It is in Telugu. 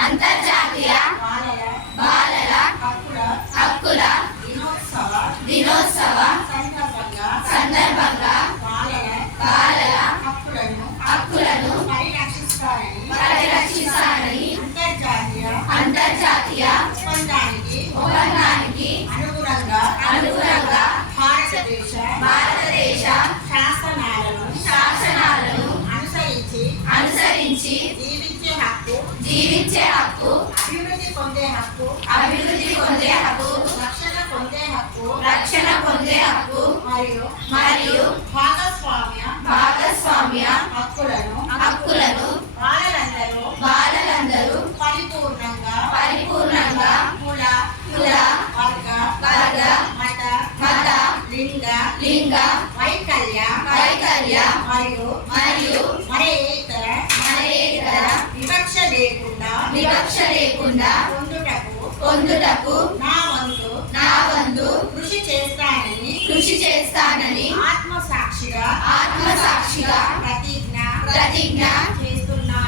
అంతర్జాతీయ బాలల హక్కుల దినోత్సవ సందర్భంగా బాలల హక్కులను పరిరక్షిస్తానని అంతర్జాతీయ ఒప్పందానికి అనుగుణంగా భారతదేశ శాసనాలను అనుసరించి జీవించే హక్కు అభివృద్ధి పొందే హక్కు రక్షణ పొందే హక్కు మరియు భాగస్వామ్య హక్కులను బాలలందరూ పరిపూర్ణంగా కుల వర్గ మత లింగ వైకల్య మరియు మరే ఇతర వివక్ష లేకుండా పొందుటకు నా వంతు కృషి చేస్తానని ఆత్మసాక్షిగా ప్రతిజ్ఞ చేస్తున్నా